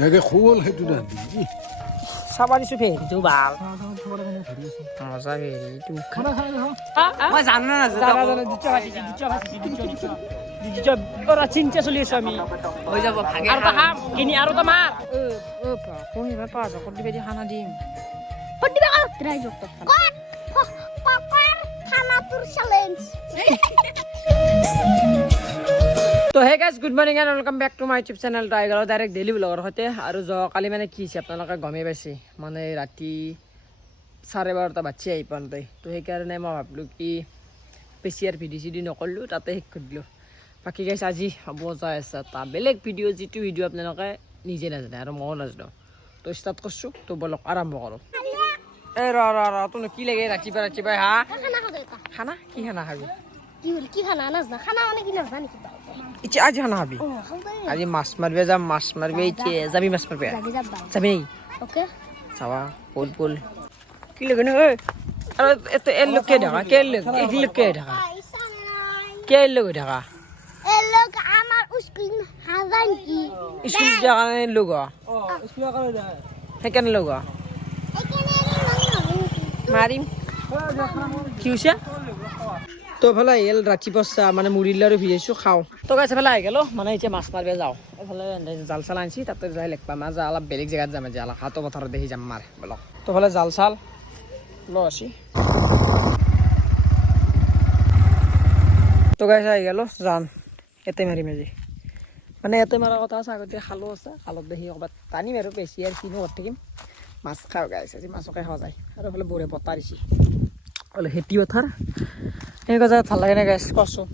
ইয়াকে খোল সেইটো না দি চাবা দিছো ফেৰিটো ভাল মজা ফেৰিটো মই জানো না চিন্তা চলি আছো আমি হৈ যাব ভাগে আৰু তো খাম কিনি আৰু তো মাৰ কহিবা পাঁচ হাজাৰ দিবে দি খানা দিম দিবে ট্ৰাই যত খানা তোৰ চ্যালেঞ্জ তো hey guys good morning and welcome back to my YouTube channel Tiger Direct daily ব্লগৰ সৈতে আৰু যোৱাকালি মানে কি হৈছে আপোনালোকে গমেই পাইছে মানে ৰাতি 12:30 বাজি আহি পাওঁতে তো সেইকাৰণে মই ভাবিলোঁ কি বেছি আৰু ভিডিঅ' চিডিঅ' নকৰিলোঁ তাতে শেষ কৰি দিলোঁ বাকী গাইজ আজি হ'ব যাই আছে এটা বেলেগ ভিডিঅ' যিটো ভিডিঅ' আপোনালোকে নিজে নাজানে আৰু ময়ো নাজানো তো ষ্টাৰ্ট কৰিছোঁ তো বলক আৰম্ভ কৰোঁ এই ৰ তোৰ কি লাগে ৰাতিপুৱা হা খানা কি খানা খাবি কি খানা নাজনা খানা মানে কি নাজনা নেকি ইচ্ছা আজি খানা খাবি আজি মাছ মাৰিব যাম মাছ মাৰিব ইচ্ছে যাবি মাছ মাৰিব যাবি নেকি ওকে চাবা পুল কি লাগে নো আৰু এতে এৰ লোক থাকা কে লোক থাকা কে লোক থাকা লোক আমাৰ স্কুল হাজান কি স্কুল যাওয়া লোক সেইকাৰণে লোক মাৰিম কি হৈছে তো এফালে আহিল ৰাতিপুৱা মানে মুড়ি লাৰু ভিজাইছোঁ খাওঁ তো গাছ এফালে আহি গ'লো মানে এতিয়া মাছ মাৰিব যাওঁ এইফালে জাল চাল আনিছি তাতে যাই লেখবা মাছ অলপ বেলেগ জেগাত যাম আজি অলপ হাতো পথাৰত দেখি যাম মাৰ বলক তো ফালে জাল চাল ল আছি তো গাছ আহি গ'লো যাম এতে মাৰিম আজি মানে এতে মাৰাৰ কথা আছে আগতে খালো আছে খালত দেখি ক'ৰবাত টানিম আৰু বেছি আৰু কিনো কৰি থাকিম মাছ খাওঁ গাইছে আজি মাছকে খোৱা যায় আৰু এইফালে বৰে বতাহ দিছে বোলে খেতি পথাৰ এনেকুৱা জেগাত ভাল লাগে না গাইছ কচোন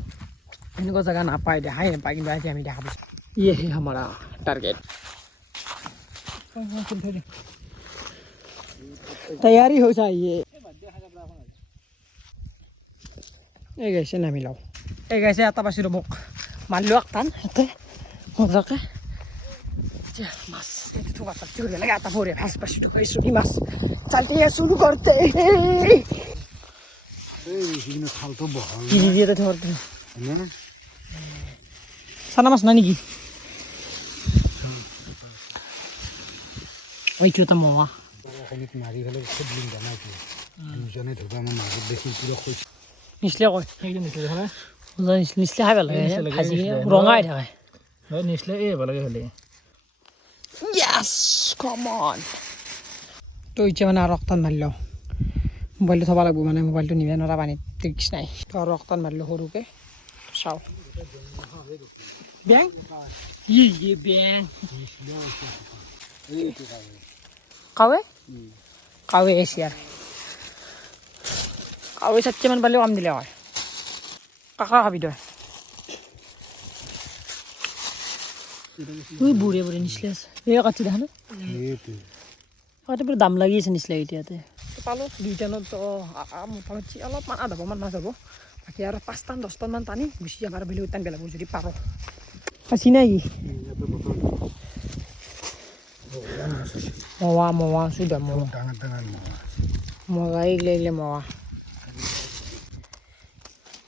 এনেকুৱা জেগা নাপায় দেখাই নাপায় কিন্তু আজি আমি দেখা পাইছোঁ ইয়ে হে আমাৰ টাৰ্গেট তৈয়াৰী হৈ যায় ইয়ে এই গাইছে নামি লওঁ এই গাইছে এটা পাইছোঁ ৰ'বক মাৰিলোঁ একটান ইয়াতে মজাকে মাছ লাগে এটা ভরে ভাস পাশে ঢুকাইছো কি মাছ চালতে শুরু করতে সানা মাছ না নাকি ওইটো এটা মোয়া মাৰি ফেলে খুব লিং জানাই দুজনে ধুবা মই মাজত দেখি পুৰা খুশ নিচলে কয় নিচলে খাই ভাল লাগে ভাজি ৰঙাই থাকে নিচলে এই ভাল লাগে হ'লে Yes, come on. তো ইচ্ছা মানে আৰু ৰক্তান মাৰিলোঁ মোবাইলটো থ'ব লাগিব মানে মোবাইলটো নিবে নোৱাৰা পানীত ৰিক্স নাই তো আৰু ৰক্তান মাৰিলোঁ সৰুকৈ চাওঁ বেং বেং কাৱে কাৱে এচি আৰু কাৱে 60 মান পালেও কাম দিলে হয় কাকা খাবি তই ওই বুঢ়ে নিচলে আছে এই কাটি দেখা না কাটি পুরো দাম লাগি আছে নিচলে এতিয়াতে পালোঁ দুইটানত মোটামুটি অলপমান আধা মান মাছ হ'ব বাকী আৰু 5টান 10টান মান টানি গুচি যাম আৰু বেলেগ টান পেলাব যদি পাৰোঁ আছি নাকি মোৱা চুদা মোৱা মজা এইগিলা মোৱা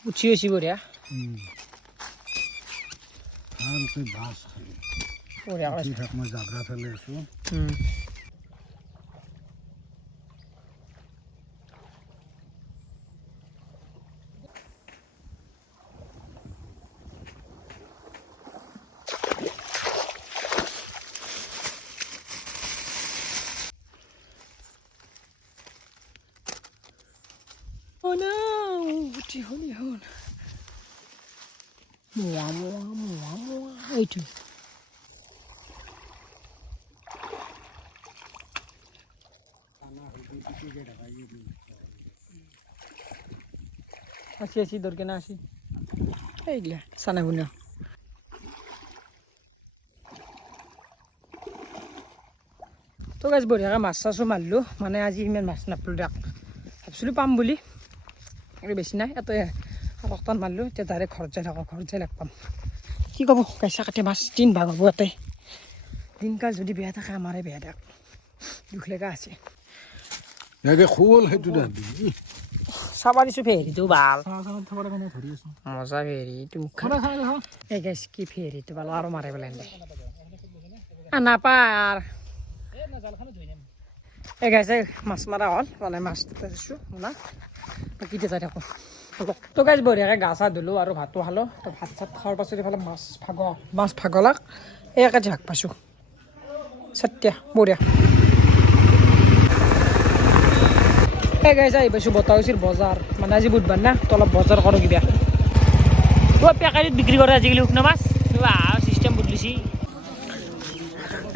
উঠি গৈছি বঢ়িয়া মই জাগৰা ফেলে আছো Oh no, uti honi hon. Mua. Itu. Asi dorke na asi. Eigle, sana bunya. তো গাছ বঢ়িয়াকৈ মাছ চাছো মাৰিলোঁ মানে আজি ইমান মাছ নাপালোঁ দিয়ক ভাবিছিলোঁ পাম বুলি আৰু বেছি নাই এতে ৰক্তান মাৰিলোঁ এতিয়া ডাইৰেক্ট ঘৰত যাই থাকোঁ ঘৰত যাই লগ পাম কি ক'ব কাইছা কাটি মাছ 3 ভাগ হ'ব ইয়াতে দিনকাল যদি বেয়া থাকে আমাৰে বেয়া দিয়ক দুখ লগা আছে ইয়াকে খোল সেইটো না দি চাবা দিছোঁ ফেৰিটো ভাল মজা ফেৰিটো এই গাছ কি ফেৰিটো ভাল আৰু মাৰে পেলাই নাপায় আৰু এই গাইছে মাছ মৰা হ'ল মানে মাছ দিছোঁ শুনা বাকী যাই থাকোঁ তো গাইজ বঢ়িয়াকৈ গা চা ধুলোঁ আৰু ভাতো খালোঁ তো ভাত চাত খোৱাৰ পাছত এইফালে মাছ ভাগলাক একে ঝাক পাইছোঁ সত্য বঢ়িয়া এই গাইছে আহি পাইছোঁ বতাহ হৈছিল বজাৰ মানে আজি বুধবাৰ না তো অলপ বজাৰ কৰোঁ কিবা পেকাৰীত বিক্ৰী কৰে আজিকালি শুকনা মাছ কিবা চিষ্টেম বদলিছি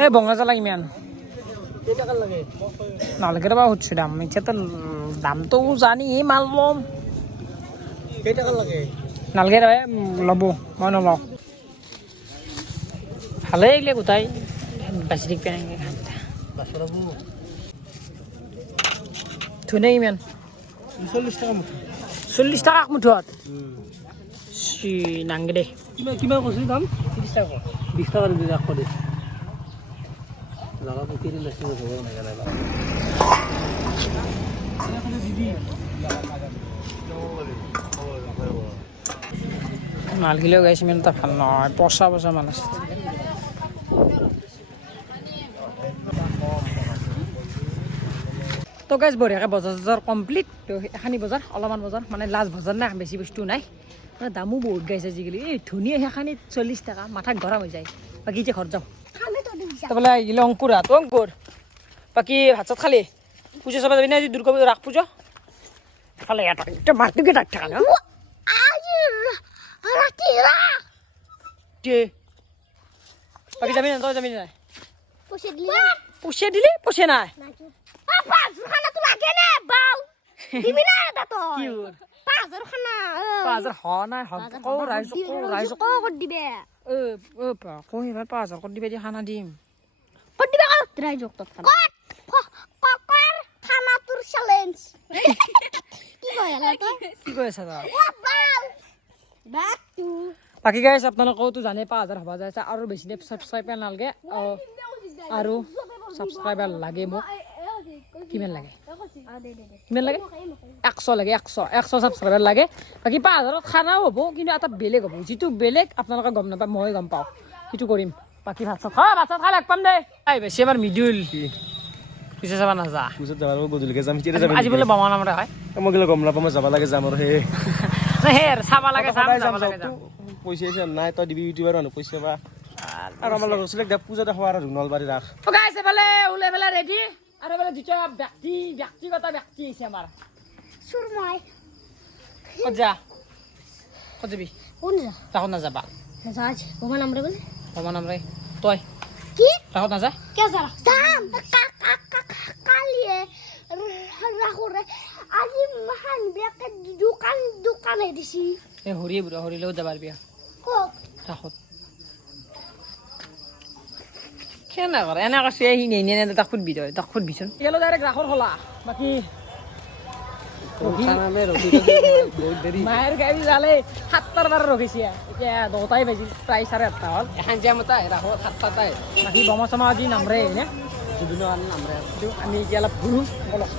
এই বঙা জ্বালা ইমান নালাগে ৰ'বা সুধিছোঁ দাম এতিয়াতো দামটো জানি মাল ল'ম নালাগে ৰে ল'ব মই নলওঁ ভালেই এইগিলা গোটাই বাচি থাকিব এনেকৈ ধুনীয়া ইমান 40 টকা মুঠত নাংগে দে কিমান কৈছোঁ দাম 30 টকা 20 টকা দিলে আকৌ দে লগাব কিনি লৈছোঁ মালগিলেও গাইছে ইমান এটা ভাল নহয় পচা মাল আছে তো গাইজ বঢ়িয়াকৈ বজাৰ কমপ্লিট তো এখানি বজাৰ অলপমান বজাৰ মানে লাষ্ট বজাৰ না বেছি বস্তু নাই মানে দামো বহুত গাইছে আজিকালি এই ধুনীয়া সেইখানিত 40 টকা মাথা গৰম হৈ যায় বাকী যে ঘৰত যাওঁ তো বোলে আহিলে অংকুৰ বাকী ভাত চাত খালি পুজো চাব যাবি না আজি দুৰ্গা পূজা ৰাস পুজো খালে এটা মাৰ্কেট থাকা ন বাকী যাবি না তই যাবি নাই পুষে দিলি পুষে নাই খানা দিম বাকী গাইছ আপোনালোকেওতো জানে 5000 হ'ব যায় আৰু বেছি ছাবস্ক্ৰাইবাৰ নালাগে আৰু ছাবস্ক্ৰাইবাৰ লাগে মোক কিমান লাগে 100 লাগে 100 ছাবস্ক্ৰাইবাৰ লাগে বাকী 5000ত খানাও হ'ব কিন্তু এটা বেলেগ হ'ব যিটো বেলেগ আপোনালোকে গম নাপায় মই গম পাওঁ সেইটো কৰিম বাকী ভাত চাত খাই লগ পাম দে আই বেছি এবাৰ মিডুল পিছে চাবা নাযা আজি বোলে বমা নামৰে হয় মই গ'লে গম নাপাওঁ মই যাব লাগে যাম আৰু চাবা লাগে পইচা নাই তই দিবি ইউটিউবাৰ মানুহ পইচা বা আৰু আমাৰ লগত আছিলে পূজা দেখা আৰু নলবাৰী ৰাস গাইছে বোলে ওলাই পেলাই ৰেডি আৰু বোলে দুটা ব্যক্তিগত ব্যক্তি আছে আমাৰ সুৰময় ক'ত যাবি কোন যা ৰাসত নাযাবা নাজাজ বমা নামৰে বলে বমা নামৰে তই কি ৰাসত নাযা কে যা সাম কালিয়ে ৰাহুৰে আজি মহান বেকে দোকানে দিছি এই হৰিয়ে বুঢ়া হৰিৰ লগত যাবাৰ বিয়া কক ৰাসত কেনে কৰে এনে কৈছে সি নেনে তাক সুধবিচোন ইয়ালৈ ডাইৰেক্ট ৰাসৰ খোলা বাকী মায়ের গাড়ি যালে 7টার বারে রখিছে এতিয়া 10টাই বাজিল প্রায় 8:30 হল এখন যে মতা রাখো 7টাই বাকি বমা সমা আজি নামরে নে দুদিন নামরে আমি এতিয়া অলপ ঘুৰু বলক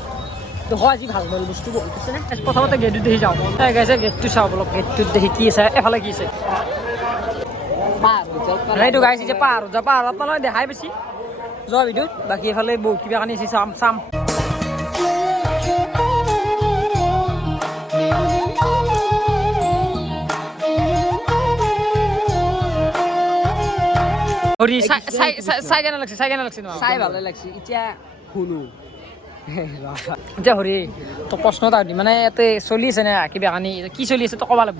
দেখো আজি ভাল ভাল বস্তু বহুত আছে না প্রথমতে গেটটো দেখি যাও তাই গাইছে গেটটো চাও বলক গেটটো দেখি কি আছে এফালে কি আছে এইটো গাইছে যে পাহাৰত আপোনালোকে দেখাই বেছি যোৱা ভিডিঅ'ত বাকী এফালে বহুত কিবা কানি আছে চাম হৰি চাই কেনে লাগছে চাই ভালে লাগছে এতিয়া শুনো এতিয়া হৰি তো প্ৰশ্ন এটা সুধি মানে ইয়াতে চলি আছে নে কিবা কানি কি চলি আছে তো ক'ব লাগিব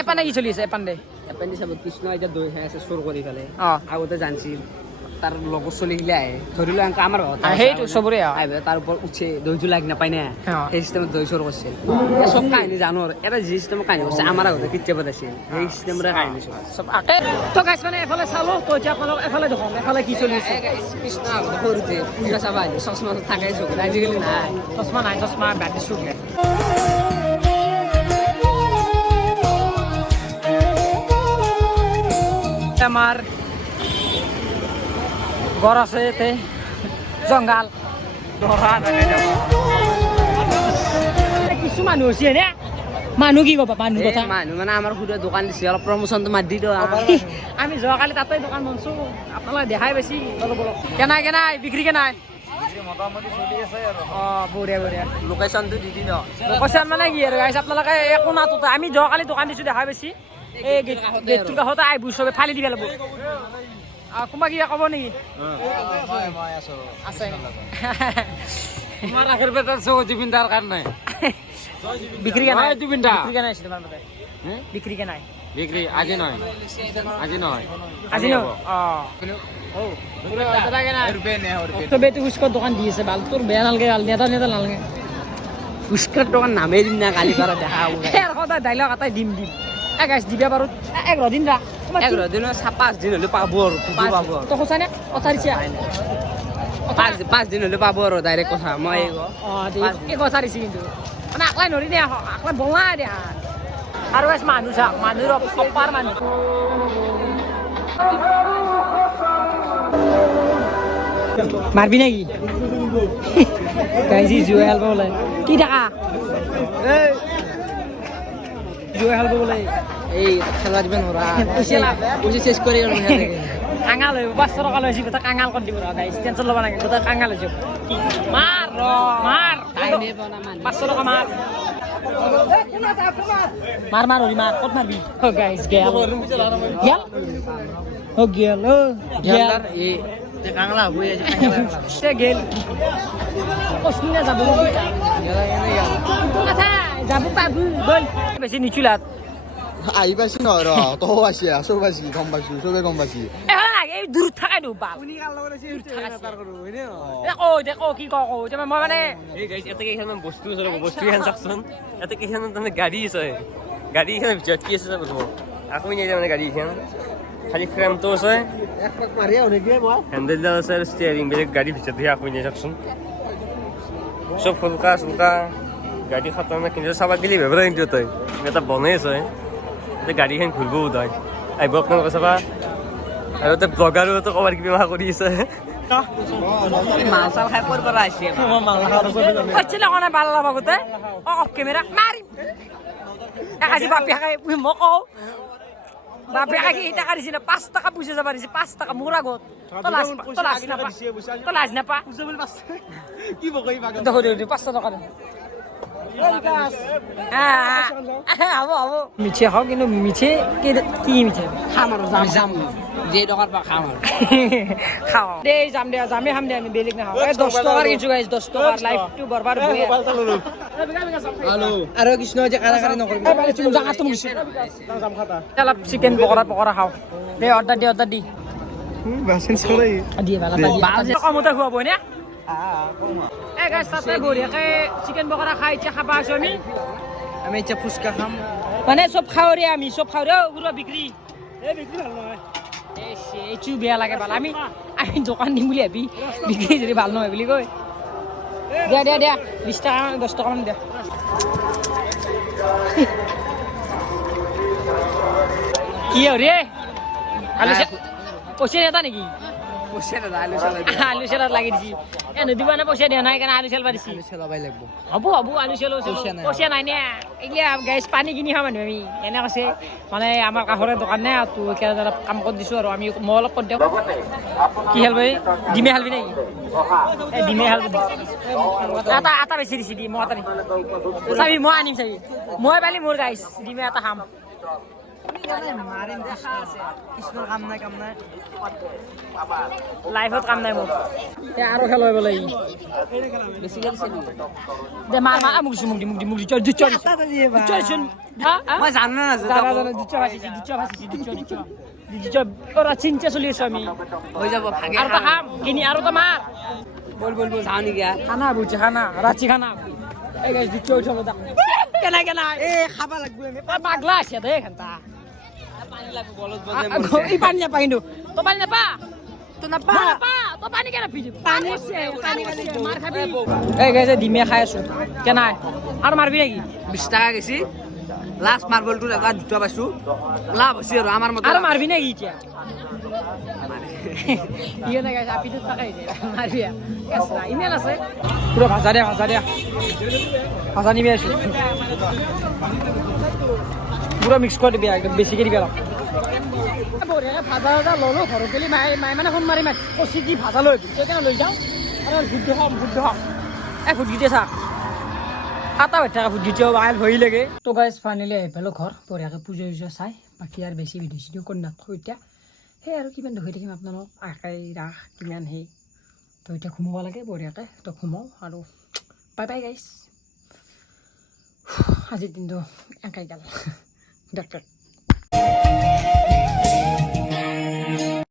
এপানে কি চলি আছে এপানে চাব কৃষ্ণ এতিয়া দৈ খাই আছে চোৰ কৰি পেলাই আগতে জানছিল তাৰ লগত চলি গিলে আহে ধৰি লোৱা আমাৰ সেইটো চবৰে আহিব তাৰ ওপৰত উঠে দৈটো লাগ নাপায় না সেই চিষ্টেমত দৈ চোৰ কৰিছিল চব কাহিনী জানো আৰু এটা যি চিষ্টেমত কাহিনী কৰিছে আমাৰ আগতে কেতিয়াবা আছিল সেই চিষ্টেমৰে কাহিনী চব তো গাইছ মানে এফালে চালো তো এতিয়া আপোনালোক এফালে দেখোন এফালে কি চলি আছে কৃষ্ণ আগতে সৰুতে পূজা চাব আহিলে চশমা থাকে চকুত আজিকালি নাই চশমা বাদ দিছোঁ আমাৰ ঘৰ আছে ইয়াতে জংঘল কিছু মানুহ হৈছে নে মানুহ কি ক'বা মানুহ কথা মানুহ মানে আমাৰ সুদে দোকান দিছে অলপ প্ৰমোচনটো মাৰি দি দিওঁ আমি যোৱাকালি তাতে দোকান বনছো আপোনালোকে দেখাই বেছি কেনাই কেনাই বিক্ৰী কেনাই অঁ বঢ়িয়া বঢ়িয়া লোকেশ্যনটো দি দি দিওঁ লোকেশ্যন মানে কি আৰু গাইছ আপোনালোকে একো নাটোতে আমি যোৱাকালি দোকান দিছোঁ দেখাই বেছি এই গেটটোৰ কাষতে আহিব চবে ফালি দিব লাগিব কোনোবা কিবা ক'ব নেকি আছে তোমাৰ আখেৰ পেটাৰ চৌ জুবিনদাৰ কাৰণে বিক্ৰী কেনাই জুবিনদা বিক্ৰী কেনাই আছিল তোমাৰ মতে বিক্ৰী কেনাই বিক্ৰী আজি নহয় আজি নহয় আজি ন অঁ চবেইটো ফুচকাৰ দোকান দি আছে ভাল তোৰ বেয়া নালাগে ভাল নেতা নেতা নালাগে ফুচকাৰ দোকান নামেই দিম না কালি পৰা দেখা সদায় ডাইলগ এটাই দিম গাইছ দিবা বাৰু 11 দিন ৰা 11 দিন 5 দিন হলে পাব আৰু পাব আৰু তো সঁচা নে কথা দিছা 5 দিন হলে পাব আৰু ডাইৰেক্ট কথা মই এই কথা দিছি কিন্তু মানে আকলাই নৰি দে আকলাই বঙা দে আৰু গাইছ মানুহ চাওক মানুহৰ অপাৰ মানুহ মারবি নাকি গাইজি জুয়ে হেল্প বলে কি টাকা জুয়ে হেল্প বলে এই খেলা দিবেন ওরা পয়সা শেষ করে গেল কাঙাল হইব 500 টাকা লইছি কথা কাঙাল করে দিব গাইজ টেনশন লবা নাকি কথা কাঙাল হইব মার মার 500 টাকা মার মার মার ওরি মার কত মারবি ও গাইজ গেল গেল ও গেল ও গেল এই কাংলা বই আছে সে গেল কসমিনা যাব কথা যাব পাবু বল বেশি নিচুলাত আহি পাইছি নহয় ৰ তও পাইছি চব পাইছি গম পাইছো চবে গম পাইছি এই দূৰ থাকাই দিওঁ বাল দেখো কি কওঁ মই মানে এই গাইজ এটা কেইখনমান বস্তু আছে বস্তু কেইখন চাওকচোন এটা কেইখনমান তাৰমানে গাড়ী আছে গাড়ী কেইখনৰ ভিতৰত কি আছে চাব আকৌ নিয়ে মানে গাড়ী কেইখন খালি ফ্ৰেমটো আছে হেণ্ডেলডাল আছে আৰু ষ্টিয়াৰিং বেলেগ গাড়ীৰ ভিতৰত আকৌ নিয়ে চাওকচোন চব ফুলকা চুলকা গাড়ী খাটাৰনাক কিন্তু চাব গেলি ভাবিলে কিন্তু তই এটা বনাই আছে এতিয়া গাড়ীখন ঘূৰিবও তই আহিব আপোনালোকে চাবা আৰু এটা ব্লগাৰোতো ক'বাৰ কিবা কৰি আছে মাল চাল খাই ক'ৰ পৰা আহিছে কৈছিলে কাৰণে ভাল লগা গোটে অফ কেমেৰা মাৰিম আজি বাপি খাই মই কওঁ বাপে খাই টাকা দিছি না 5 টাকা পইচা যাবা দিছি 5 টাকা মোৰ আগত তো লাজ নাপা কি বকই পাগল দেখো দে 500 টাকা দে হব হব মিছে খাও কিন্তু মিছে কি মিছে খাম আৰু যাম যে টকাৰ পৰা খাম আৰু খাও দে যাম দে যামে খাম দে আমি বেলেগ না খাও 10 টাকাৰ কিছু গাইছ 10 টাকাৰ লাইফটো বৰবাদ হৈ হেল্ল' আৰু কৃষ্ণ যে কাৰা কাৰা নকৰিবি তুমি জাগা তুমি যাম খাতা অলপ চিকেন পকৰা খাও দে অৰ্ডাৰ দি বাসেন ছলাই দিয়ে ভালা দিয়ে কমতে খুৱাব নে এই গাইছ তাতে বঢ়িয়াকে চিকেন পকৰা খাই ইচ্ছা খাবা আছো আমি এতিয়া ফুচকা খাম মানে চব খাওঁ ৰে আমি চব খাওঁ ৰে পুৰা বিক্ৰী ভাল নহয় এইটো বেয়া লাগে ভাল আমি দোকান দিম বুলি ভাবি বিক্ৰী যদি ভাল নহয় বুলি কয় দিয়া 20 টাকা 10 টাকা মান দিয়া কি ৰে পইচা এটা নেকি আলু চেলাত লাগি দিছি নদীবা না পইচা দিয়া নাই কাৰণে আলু চেলবা দিছি চেলাবাই লাগব হ'ব আলু চেলো পইচা নাই নে এইগিলা গাইছ পানী কিনি খাওঁ মানুহ আমি এনে কৈছে মানে আমাৰ কাষৰে দোকান নে তো অলপ কাম কৰি দিছোঁ আৰু আমি মই অলপ কৰি দিওঁ কি হেলবি ডিমে হালবি নেকি এই ডিমে হালবি আটা বেছি দিছি দি মই আটা নি চাবি মই আনিম চাবি মই পালি মোৰ গাইছ ডিমে এটা খাম কৃষ্ণৰ কাম নাই লাইফত কাম নাই মোৰ আৰু খেল হৈ গ'লে বেছি গেলছে দে মাৰ মোক দি চল মই জানো না ওৰা চিন্তা চলি আছো আমি হৈ যাব ভাগে আৰু এটা খাম কিনি আৰু এটা মাৰ বল যাও নেকি খানা বুঝছে খানা রাঁচি খানা এই গাছ দিচ্ছ উঠব দা কেনা এ খাবা লাগব আমি পাগলা আছে দে খান্তা পানী লাগব বলত এই পানী নাপা কিন্তু তো পানী নাপা তো নাপা তো পানী কেনা পিদি পানী মাৰ খাবি এই গাছ ডিমে খাই আছো কেনা আৰু মাৰবি নাকি 20 টাকা গেছি লাস্ট মাৰ্বলটো এটা দুটা পাইছো লাভ হৈছে আৰু আমাৰ মতে আৰু মাৰবি নাকি এতিয়া ইয়ে না গাইছ আপিটোত পাকাই যায় মাৰিয়া কেঁচা ইমান আছে পুৰা ভাজা দিয়া ভাজা নিবি আছো পুৰা মিক্স কৰি দিবি একদম বেছিকৈ দিবি অলপ বঢ়িয়াকৈ ভাজা এটা ল'লোঁ ঘৰত গ'লে মায়ে মানে ফোন মাৰি কচি দি ভাজা লৈ সেইকাৰণে লৈ যাওঁ আৰু শুদ্ধ খাম ভোট গীতে চা আটা ভাত থকা ভোট গীতেও আইল ভৰি লাগে তো গাইজ ফাইনেলি আহি পালোঁ ঘৰ বঢ়িয়াকৈ পূজা চাই বাকী আৰু বেছি ভিডিঅ' চিডিঅ' কৰি নাথাকোঁ এতিয়া সেই আৰু কিমান দেখুৱাই থাকিম আপোনালোক আকাই ৰাস কিমান সেই তো এতিয়া ঘুমাব লাগে বঢ়িয়াকৈ তো ঘুমাওঁ আৰু বাই বাই গাইজ আজিৰ দিনটো একাই গ'ল ডাক্তৰ